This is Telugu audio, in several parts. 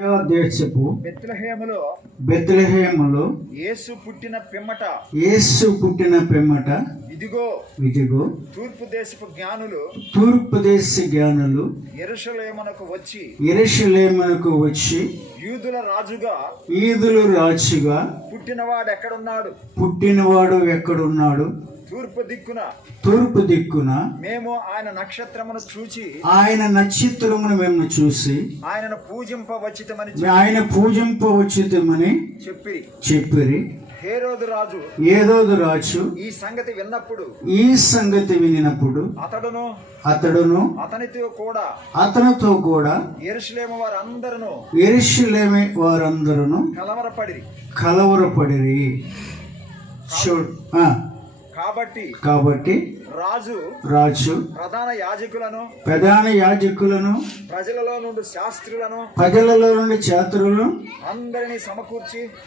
చెప్పు. బెత్లెహేములో యేసు పుట్టిన పిమ్మట ఇదిగో తూర్పు దేశ జ్ఞానులు యెరూషలేమునకు వచ్చి యూదుల రాజుగా పుట్టినవాడు ఎక్కడున్నాడు తూర్పు దిక్కున మేము ఆయన నక్షత్రమును మేము చూసి ఆయనను పూజింపవచ్చితమని చెప్పిరి. హేరోదు రాజు ఈ సంగతి వినినప్పుడు అతడును అతనితో కూడా యెరూషలేము వారందరూ కలవరపడిరి. కాబట్టి రాజు ప్రధాన యాజకులను ప్రజలలో నుండి శాస్త్రులను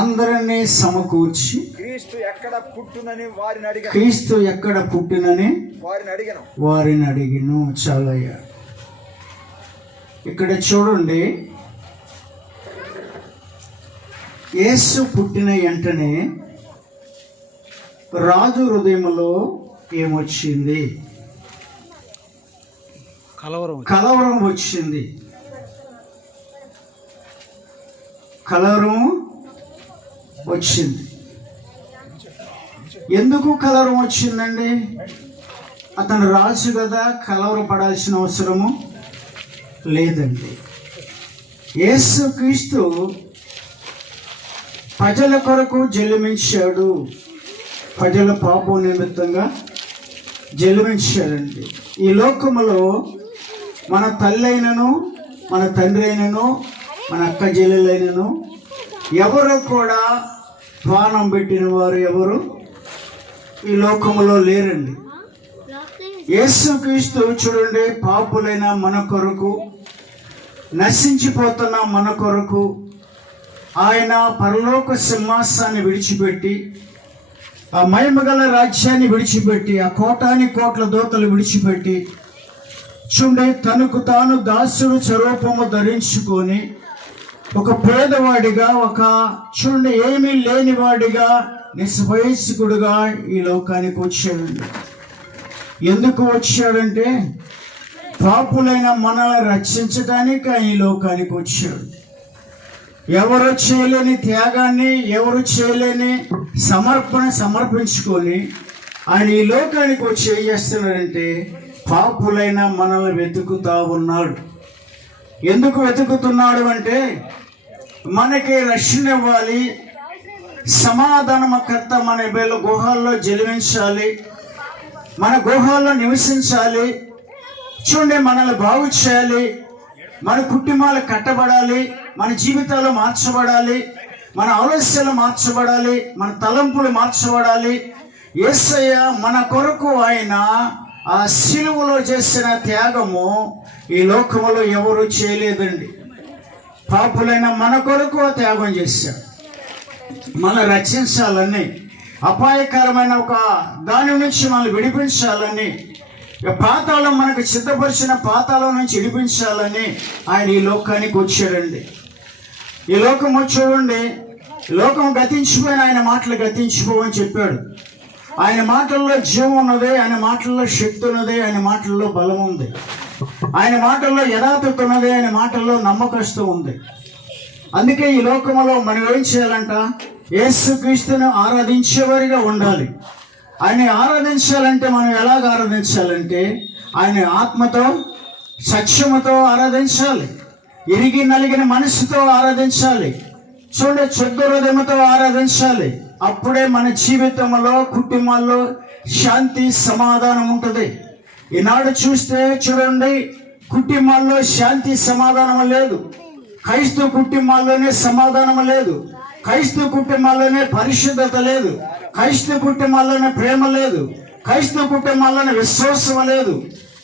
అందరినీ సమకూర్చి క్రీస్తు ఎక్కడ పుట్టినని వారిని అడిగిను. చాలయ్యా, ఇక్కడ చూడండి, యేసు పుట్టిన వెంటనే రాజు హృదయంలో ఏమొచ్చింది? కలవరం వచ్చింది. ఎందుకు కలవరం వచ్చిందండి? అతను రాజు కదా, కలవరపడాల్సిన అవసరము లేదండి. యేసుక్రీస్తు ప్రజల కొరకు జన్మించాడు, ప్రజల పాపం నిమిత్తంగా జన్మించాడండి. ఈ లోకములో మన తల్లైనను మన తండ్రి అయినను మన అక్క చెల్లెలైనను ఎవరు కూడా ప్రాణం పెట్టిన వారు ఎవరు ఈ లోకములో లేరండి. యేసుక్రీస్తు చూడండి, పాపులైన మన కొరకు, నశించిపోతున్న మన కొరకు ఆయన పరలోక సింహాసనాన్ని విడిచిపెట్టి, ఆ మహిమగల రాజ్యాన్ని విడిచిపెట్టి, ఆ కోటాని కోట్ల దూతలు విడిచిపెట్టి చూడండి, తనకు తాను దాసుడు స్వరూపము ధరించుకొని ఒక పేదవాడిగా, చూడండి ఏమీ లేనివాడిగా, నిస్వయస్కుడుగా ఈ లోకానికి వచ్చాడండి. ఎందుకు వచ్చాడంటే పాపులైన మనల్ని రక్షించడానికి ఆయన ఈ లోకానికి వచ్చాడు. ఎవరు చేయలేని త్యాగాన్ని, ఎవరు చేయలేని సమర్పించుకొని ఆయన ఈ లోకానికి వచ్చి ఏం చేస్తున్నాడంటే పాపులైన మనల్ని వెతుకుతా ఉన్నాడు. ఎందుకు వెతుకుతున్నాడు అంటే మనకి రక్షణ ఇవ్వాలి, సమాధానకర్త మన గుహాల్లో జన్మించాలి, మన గుహాల్లో నివసించాలి. చూడండి, మనల్ని బాగు చేయాలి, మన కుటుంబాలు కట్టబడాలి, మన జీవితాలు మార్చబడాలి, మన ఆలోచనలు మార్చబడాలి, మన తలంపులు మార్చబడాలి. యేసయ్య మన కొరకు ఆయన ఆ శిలువలో చేసిన త్యాగము ఈ లోకములో ఎవరు చేయలేదండి. పాపులైన మన కొరకు ఆ త్యాగం చేశాడు. మన రక్షించాలని, అపాయకరమైన ఒక దాని నుంచి మనల్ని విడిపించాలని, పాతాళం మనకు సిద్ధపరిచిన పాతాళం నుంచి విడిపించాలని ఆయన ఈ లోకానికి వచ్చాడండి. ఈ లోకము చూడండి, లోకం గతించిపోయిన ఆయన మాటలు గతించిపోవని చెప్పాడు. ఆయన మాటల్లో జీవం ఉన్నది, ఆయన మాటల్లో శక్తి ఉన్నది, ఆయన మాటల్లో బలం ఉంది, ఆయన మాటల్లో యథార్థత ఉన్నది, ఆయన మాటల్లో నమ్మకస్తూ ఉంది. అందుకే ఈ లోకంలో మనం ఏం చేయాలంట? యేసుక్రీస్తును ఆరాధించేవారిగా ఉండాలి. ఆయన ఆరాధించాలంటే మనం ఎలాగ ఆరాధించాలంటే ఆయన ఆత్మతో సత్యముతో ఆరాధించాలి, ఎరిగి నలిగిన మనసుతో ఆరాధించాలి, చూడండి శుద్ధ హృదయంతో ఆరాధించాలి. అప్పుడే మన జీవితంలో, కుటుంబాల్లో శాంతి సమాధానం ఉంటుంది. ఈనాడు చూస్తే చూడండి, కుటుంబాల్లో శాంతి సమాధానం లేదు, క్రైస్తవ కుటుంబాల్లోనే సమాధానం లేదు, క్రైస్తవ కుటుంబాల్లోనే పరిశుద్ధత లేదు, క్రైస్తవ కుటుంబాల్లోనే ప్రేమ లేదు, క్రైస్తవ కుటుంబాల్లోనే విశ్వాసం లేదు.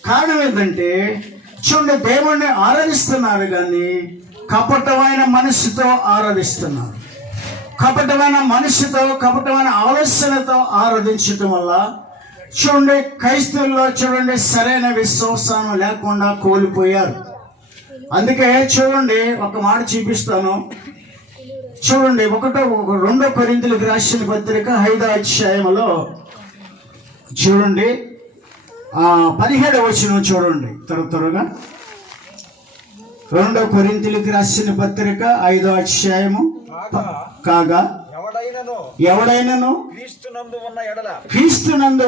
కారణం ఏంటంటే చూడండి, దేవుణ్ణి ఆరాధిస్తున్నారు కానీ కపటమైన మనసుతో ఆరాధిస్తున్నారు. కపటమైన మనసుతో, కపటమైన ఆలోచనతో ఆరాధించటం వల్ల చూడండి క్రైస్తవుల్లో చూడండి సరైన విశ్వాసం లేకుండా కోల్పోయారు. అందుకే చూడండి, ఒక మాట చూపిస్తాను. చూడండి, 2 కొరింథీయులకు రాసిన పత్రిక 5వ అధ్యాయంలో చూడండి, 17వ వచనం చూడండి త్వరగా. 2 కొరింథీయులకు రాసిన పత్రిక 5వ అధ్యాయము. కాగా ఎవడైనను క్రీస్తునందు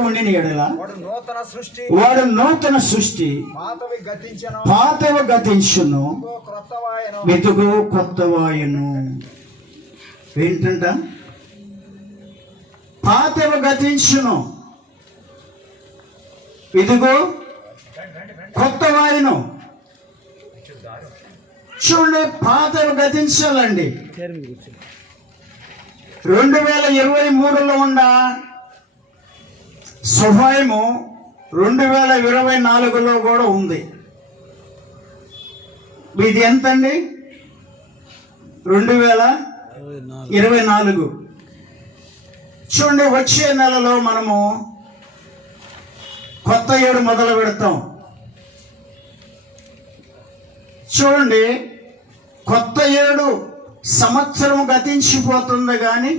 ఉండిన ఎడల వాడు నూతన సృష్టి, పాతవి గతించును, వెతుకు కొత్తవాయును. ఏంటంట? పాతవి గతించును, ఇదిగో కొత్తవాయును. చూడండి, పాతవి గతించాలండి. 2023లో ఉన్న స్వభావము 2024లో కూడా ఉంది. ఇది ఎంతండి? 2024. చూడండి, వచ్చే నెలలో మనము కొత్త ఏడు మొదలు పెడతాం. చూడండి, కొత్త ఏడు సంవత్సరం గతించిపోతుంది, కానీ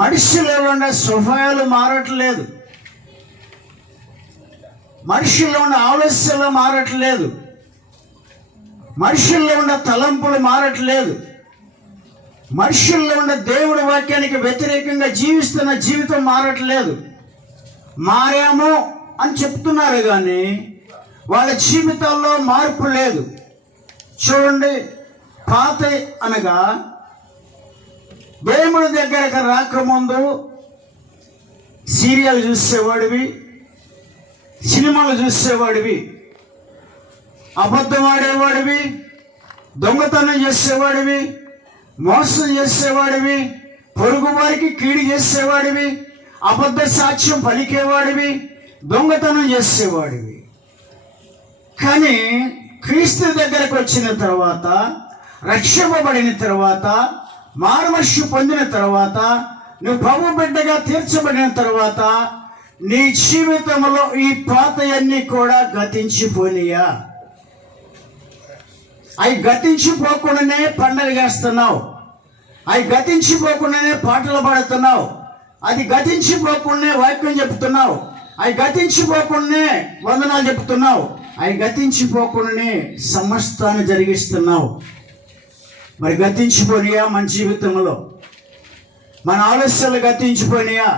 మనుషులు ఉన్న స్వభావాలు మారట్లేదు, మనుషుల్లో ఉన్న ఆలోచనలు మారట్లేదు, మనుషుల్లో ఉన్న తలంపులు మారట్లేదు, మనుషుల్లో ఉన్న దేవుడి వాక్యానికి వ్యతిరేకంగా జీవిస్తున్న జీవితం మారట్లేదు. మారాము అని చెప్తున్నారు, కానీ వాళ్ళ జీవితాల్లో మార్పు లేదు. చూడండి, పాత అనగా దేవుడి దగ్గరకు రాకముందు సీరియల్ చూసేవాడివి, సినిమాలు చూసేవాడివి, అబద్ధం ఆడేవాడివి, దొంగతనం చేసేవాడివి, మోసం చేసేవాడివి, పొరుగు వారికి కీడు చేసేవాడివి, అబద్ధ సాక్ష్యం పలికేవాడివి, దొంగతనం చేసేవాడివి. కానీ క్రీస్తు దగ్గరకు వచ్చిన తర్వాత, రక్షింపబడిన తర్వాత, మారుమనస్సు పొందిన తర్వాత, నువ్వు ప్రభు బిడ్డగా తీర్చబడిన తర్వాత, నీ జీవితంలో ఈ పాతయన్నీ కూడా గతించిపోయినాయా? అవి గతించిపోకుండానే పండగ చేస్తున్నావు, అవి గతించిపోకుండానే పాటలు పాడుతున్నావు, అది గతించిపోకుండానే వాక్యం చెప్తున్నావు, అవి గతించిపోకుండానే వందనాలు చెప్తున్నావు, అవి గతించిపోకుండానే సమస్తాన్ని జరిగిస్తున్నావు. మరి గతించిపోయినాయా మన జీవితంలో? మన ఆలస్యాలు గతించిపోయినాయా?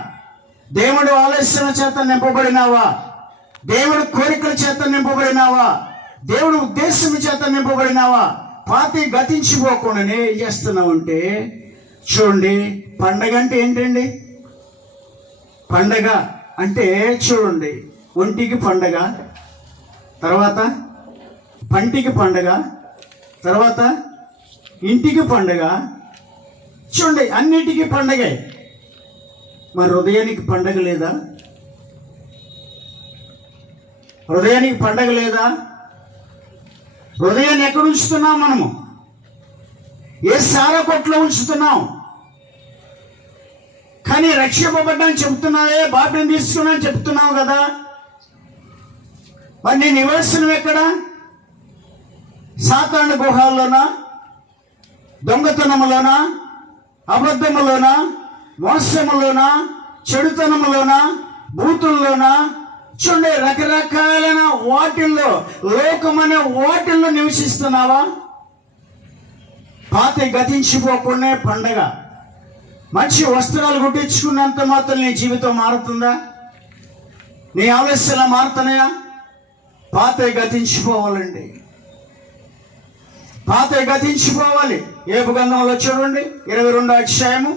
దేవుడు ఆలస్యాల చేత నింపబడినావా? దేవుడు కోరికల చేత నింపబడినావా? దేవుడు ఉద్దేశం చేత నింపబడినావా? పాతి గతించిపోకుండానే ఏం చేస్తున్నావంటే, చూడండి, పండగ అంటే ఏంటండి? పండగ అంటే చూడండి, ఒంటికి పండగ, తర్వాత పంటికి పండగ, తర్వాత ఇంటికి పండగ. చూడండి, అన్నిటికీ పండగే. మరి హృదయానికి పండగ లేదా? హృదయానికి పండగ లేదా? హృదయాన్ని ఎక్కడ ఉంచుతున్నాం మనము? ఏ సారా కొట్లో ఉంచుతున్నాం? కానీ రక్షింపబడ్డాని చెప్తున్నావే, బాప్టిజం తీసుకున్నాను చెప్తున్నావు కదా, మరి నీ నివాసనం ఎక్కడ? సాతాను గుహాల్లోనా, దొంగతనములోనా, అబద్ధములోనా, మోసములోనా, చెడుతనములోనా, బూతుల్లోనా? చూడండి, రకరకాలైన వాటిల్లో, లోకమనే వాటిల్లో నివసిస్తున్నావా? పాత గతించిపోకుండా పండగ. మంచి వస్త్రాలు కుట్టించుకున్నంత మాత్రం నీ జీవితం మారుతుందా? నీ ఆలస్యాలు మారుతున్నాయా? పాత గతించిపోవాలండి, పాత గతించిపోవాలి. ఏబు గ్రంథంలో చూడండి, 22వ అధ్యాయము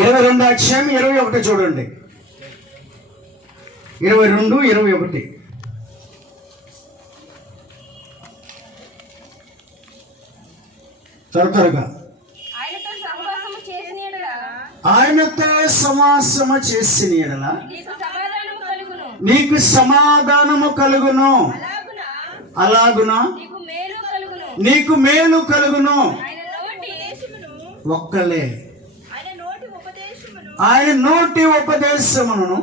21 చూడండి. 22, 21 త్వరగా. ఆయనతో సమాసము చేసిన ఎడల నీకు సమాధానము కలుగును, అలాగునా నీకు మేలు కలుగును. ఒక్కలే ఆయన నోటి ఉపదేశమును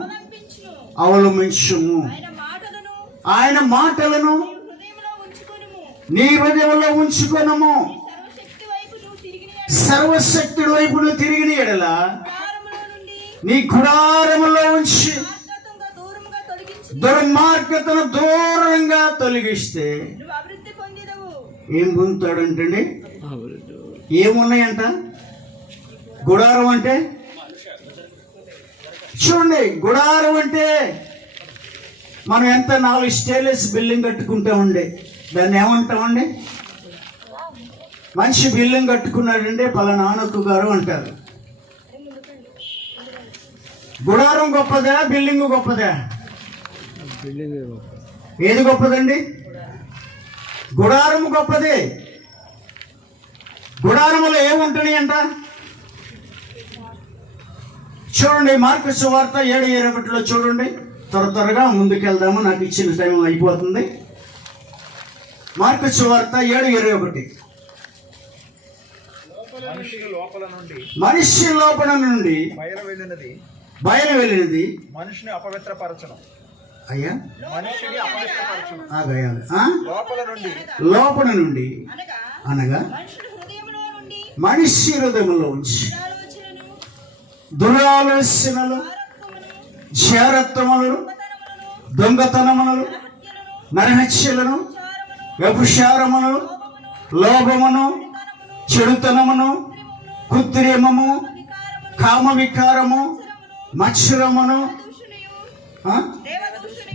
అవలంబించుము, ఆయన మాటలను నీ హృదయంలో ఉంచుకొనము. సర్వశక్తుడి వైపు నువ్వు తిరిగిన ఎడల నీ గుడారములో ఉంచి దుర్మార్గతను దూరంగా తొలగిస్తే ఏం పొందుతాడంటండి? ఏమున్నాయంట? గుడారం అంటే చూడండి, గుడారం అంటే మనం ఎంత 4 స్టేర్లెస్ బిల్డింగ్ కట్టుకుంటామండి, దాన్ని ఏమంటామండి? మంచి బిల్డింగ్ కట్టుకున్నాడంటే పలానా నానొక్కు గారు అంటారు. గుడారం గొప్పదా బిల్డింగ్ గొప్పదా? ఏది గొప్పదండి? గుడారం గొప్పదే. గుడారములో ఏముంటున్నాయి అంట? చూడండి, మార్కు సువార్త 7:21 చూడండి. త్వరగా ముందుకెళ్దాము, నాకు ఇచ్చిన టైం అయిపోతుంది. మార్కు సువార్త 7:21. మనిషి లోపల నుండి బయలు వెళ్ళినది మనిషిని అపవిత్రపరచను. అయ్యా లోపల నుండి అనగా మనిషి హృదయంలో ఉంచి దురాలోచనలు, జారత్వములను, దొంగతనములను, నరహత్యలను, వ్యభిచారమును, లోభమును, చెడుతనమును, కృత్రిమము, కామ వికారము, మత్సరమును,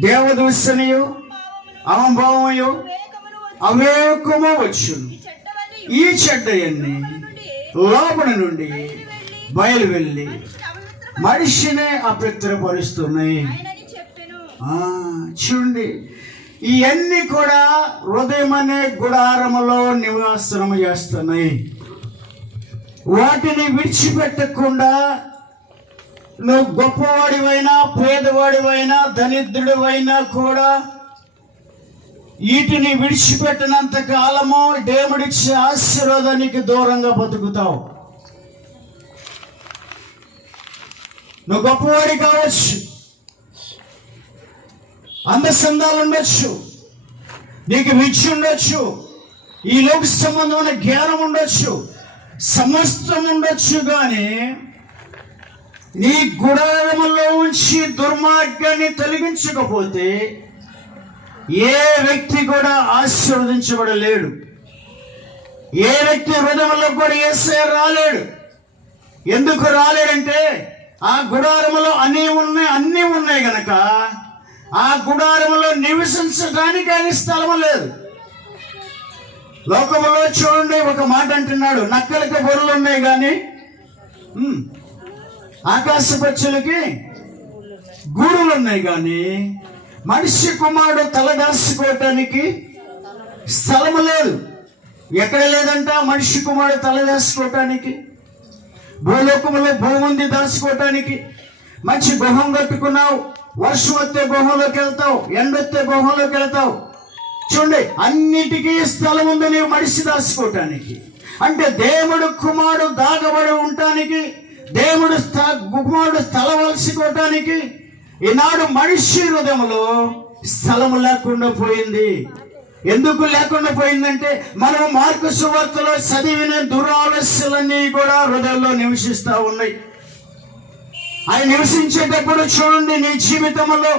దేవదూషణయు, అహంభావమయు, అవేకము వచ్చును. ఈ చెడ్డయన్ని లోపల నుండి బయలు వెళ్ళి మనిషినే అపవిత్రపరుస్తున్నాయి. చూడండి, ఇవన్నీ కూడా హృదయం అనే గుడారములో నివాసనం చేస్తున్నాయి. వాటిని విడిచిపెట్టకుండా నువ్వు గొప్పవాడివైనా, పేదవాడివైనా, దరిద్రుడివైనా కూడా వీటిని విడిచిపెట్టినంత కాలము దేవుడిచ్చే ఆశీర్వాదానికి దూరంగా బతుకుతావు. నువ్వు గొప్పవాడి కావచ్చు, అందచందాలు ఉండొచ్చు, నీకు విద్య ఉండొచ్చు, ఈ లోక సంబంధమైన జ్ఞానం ఉండొచ్చు, సమస్తం ఉండొచ్చు, కానీ నీ గుడారములో ఉంచి దుర్మార్గాన్ని తొలగించకపోతే ఏ వ్యక్తి కూడా ఆశీర్వదించబడలేడు. ఏ వ్యక్తి హృదయంలో కూడా యేసయ్య రాలేడు. ఎందుకు రాలేడంటే ఆ గుడారములో అన్నీ ఉన్నాయి గనక ఆ గుడారములో నివసించడానికి ఆయన స్థలం లేదు. లోకములో చూడండి, ఒక మాట అంటున్నాడు, నక్కలకి గొర్రెలు ఉన్నాయి కానీ ఆకాశ పక్షులకి గూడులు ఉన్నాయి, కానీ మనిషి కుమారుడు తలదాచుకోవటానికి స్థలము లేదు. ఎక్కడ లేదంట మనిషి కుమారుడు తలదాచుకోవటానికి? భూలోకములో భూముంది దాచుకోవటానికి. మంచి గుహం కట్టుకున్నావు, వర్షం వస్తే గుహంలోకి వెళ్తావు, ఎండొస్తే గుహంలోకి వెళ్తావు. చూడండి, అన్నిటికీ స్థలం ఉంది నీవు మనిషి దాచుకోవటానికి. అంటే దేవుడు కుమారుడు దాగబడి ఉండటానికి, దేవుడు కుమారుడు స్థలవలసుకోవటానికి ఈనాడు మనిషి హృదయంలో స్థలము లేకుండా పోయింది. ఎందుకు లేకుండా పోయిందంటే మనం మార్కు సువార్తలో చదివిన దురాలస్యలన్నీ కూడా హృదయంలో నివసిస్తూ ఉన్నాయి. ఆయన నివసించేటప్పుడు చూడండి, నీ జీవితంలో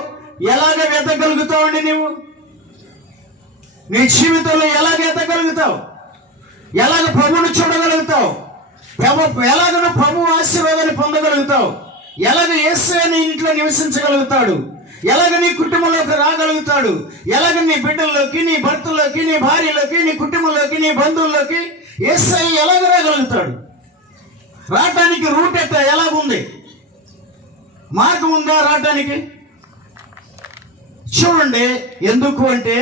ఎలాగ ఎదగలుగుతావండి? నీ జీవితంలో ఎలాగ ఎదగలుగుతావు? ఎలాగ ప్రభువును చూడగలుగుతావు? ఎలాగ ప్రభు ఆశీర్వాదాన్ని పొందగలుగుతావు? ఎలాగ యేసయ్య నీ ఇంట్లో నివసించగలుగుతాడు? ఎలాగ నీ కుటుంబంలోకి రాగలుగుతాడు? ఎలాగ నీ బిడ్డల్లోకి, నీ భర్తలోకి, నీ భార్యలోకి, నీ కుటుంబంలోకి, నీ బంధువుల్లోకి యేసయ్య ఎలాగ రాగలుగుతాడు? రావటానికి రూట్ ఎలాగుంది? మార్గం ఉందా రావటానికి? చూడండి, ఎందుకు అంటే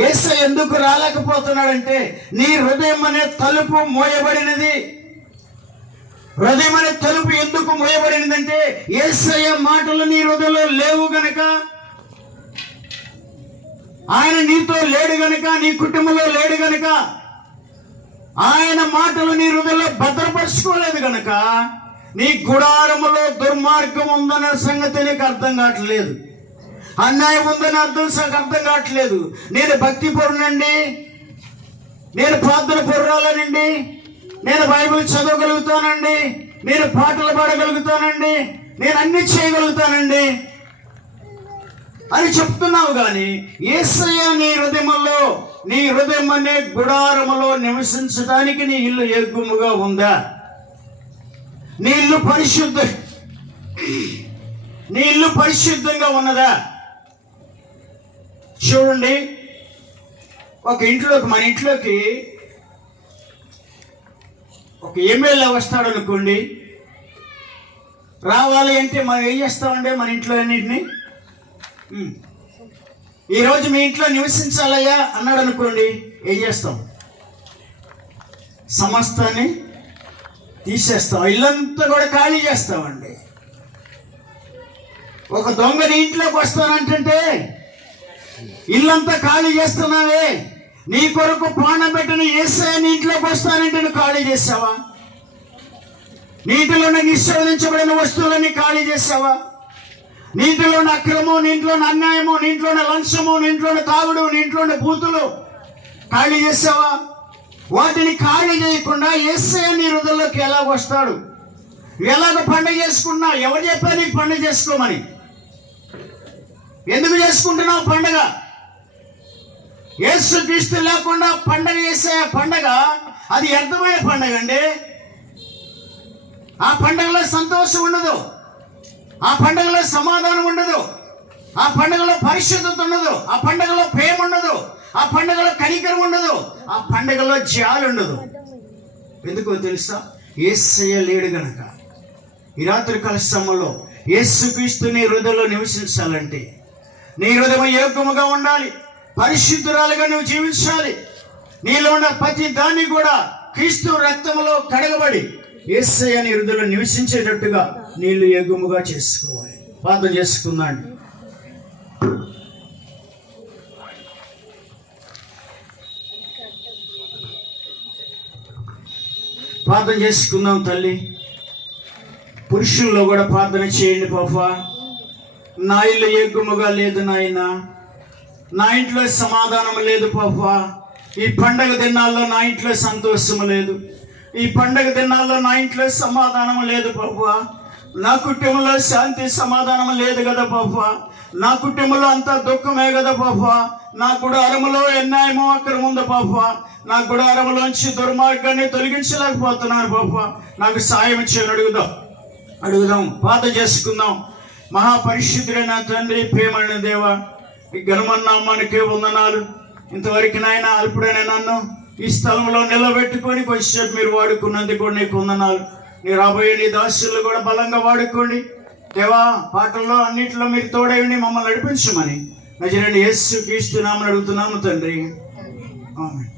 యేసయ్య ఎందుకు రాలేకపోతున్నాడంటే నీ హృదయం అనే తలుపు మోయబడినది. హృదయం అనే తలుపు ఎందుకు మోయబడినదంటే యేసయ్య మాటలు నీ హృదయంలో లేవు గనక, ఆయన నీతో లేడు గనక, నీ కుటుంబంలో లేడు గనక, ఆయన మాటలు నీ హృదయంలో భద్రపరుచుకోలేదు గనక నీ గుడారములో దుర్మార్గం ఉందన్న సంగతి నీకు అర్థం కావట్లేదు. అన్యాయం ఉందని అర్థం కావట్లేదు. నేను భక్తి పరునండి, నేను ప్రార్థన పుర్రాలనండి, నేను బైబిల్ చదవగలుగుతానండి, నేను పాటలు పాడగలుగుతానండి, నేను అన్ని చేయగలుగుతానండి అని చెప్తున్నావు. కానీ యేసయ్య నీ హృదయం అనే గుడారములో నివసించడానికి నీ ఇల్లు యోగ్యముగా ఉందా? నీ ఇల్లు పరిశుద్ధంగా ఉన్నదా? చూడండి, మన ఇంట్లోకి ఒక ఎమ్మెల్యే వస్తాడు అనుకోండి. రావాలి అంటే మనం ఏం చేస్తామండి? మన ఇంట్లో అన్నింటినీ ఈరోజు మీ ఇంట్లో నివసించాలయ్యా అన్నాడు అనుకోండి, ఏం చేస్తాం? సమస్తాన్ని తీసేస్తాం, ఇల్లంతా కూడా ఖాళీ చేస్తామండి. ఒక దొంగ నీ ఇంట్లోకి వస్తానంటే ఇల్లంతా ఖాళీ చేస్తున్నావే, నీ కొరకు ప్రాణం పెట్టిన యేసయ్య నీ ఇంట్లోకి వస్తానంటే నువ్వు ఖాళీ చేసావా? నీటిలో నిషేధించబడిన వస్తువులన్నీ ఖాళీ చేసావా? నీటిలోని అక్రమం, నీంట్లోని అన్యాయము, నీంట్లోని లంచము, నీంట్లోని తాగుడు, నీంట్లోని బూతులు ఖాళీ చేసావా? వాటిని ఖాళీ చేయకుండా యేసయ్య నీ హృదయంలోకి ఎలాగ వస్తాడు? ఎలాగ పండుగ చేసుకున్నా? ఎవరు చెప్పారు నీకు పండుగ చేసుకోమని? ఎందుకు చేసుకుంటున్నావు పండుగ? యేసుక్రీస్తు లేకుండా పండుగ చేసే పండుగ అది వ్యర్థమైన పండుగ అండి. ఆ పండుగలో సంతోషం ఉండదు, ఆ పండుగలో సమాధానం ఉండదు, ఆ పండుగలో పరిశుద్ధత ఉండదు, ఆ పండుగలో ప్రేమ ఉండదు, ఆ పండుగలో కనికరం ఉండదు, ఆ పండుగలో జాలి ఉండదు. ఎందుకో తెలుసా? యేసయ్య లేడు గనక. ఈ రాత్రి కాల సమయంలో యేసుక్రీస్తు నీ హృదయంలో నివసించాలంటే నీ హృదయం యోగ్యముగా ఉండాలి, పరిశుద్ధురాలుగా నువ్వు జీవించాలి. నీలో ఉన్న ప్రతి దాన్ని కూడా క్రీస్తు రక్తములో కడగబడి యేసయ్య నీ హృదయంలో నివసించేటట్టుగా నీళ్ళు యోగ్యముగా చేసుకోవాలి. ప్రార్థన చేసుకుందాం. ప్రార్థన చేసుకుందాం. తల్లి, పురుషుల్లో కూడా ప్రార్థన చేయండి. పాపా, నా ఇల్లు యోగ్యముగా లేదు నాయన, నా ఇంట్లో సమాధానం లేదు పాపా. ఈ పండగ దినాల్లో నా ఇంట్లో సంతోషం లేదు, ఈ పండగ దినాల్లో నా ఇంట్లో సమాధానం లేదు పాపా. నా కుటుంబంలో శాంతి సమాధానం లేదు కదా పాపా. నా కుటుంబంలో అంతా దుఃఖమే కదా పాపా. నా గుడారములో అన్యాయమో అక్రమం ఉంది పాపా. నా గుడారములోంచి దుర్మార్గాన్ని తొలగించలేకపోతున్నాను పాపా. నాకు సాయం చేయని అడుగుదాం. ప్రార్థన చేసుకుందాం. మహాపరిశుద్ధుడైన తండ్రి, ప్రేమైన దేవ, ఈ ఘనమన్నామానికే వందనాలు. ఇంతవరకు నాయన అల్పుడైన నన్ను ఈ స్థలంలో నిలబెట్టుకొని కొంచెం మీరు వాడుకున్నందుకు కూడా నీకు వందనాలు. నీ రాబోయే నీ దాసులు కూడా బలంగా వాడుకోండి దేవా. పాటల్లో అన్నింటిలో మీరు తోడైండి మమ్మల్ని నడిపించమని నజరేయుడైన యేసుక్రీస్తు నామమున అడుగుతున్నాము తండ్రి, ఆమేన్.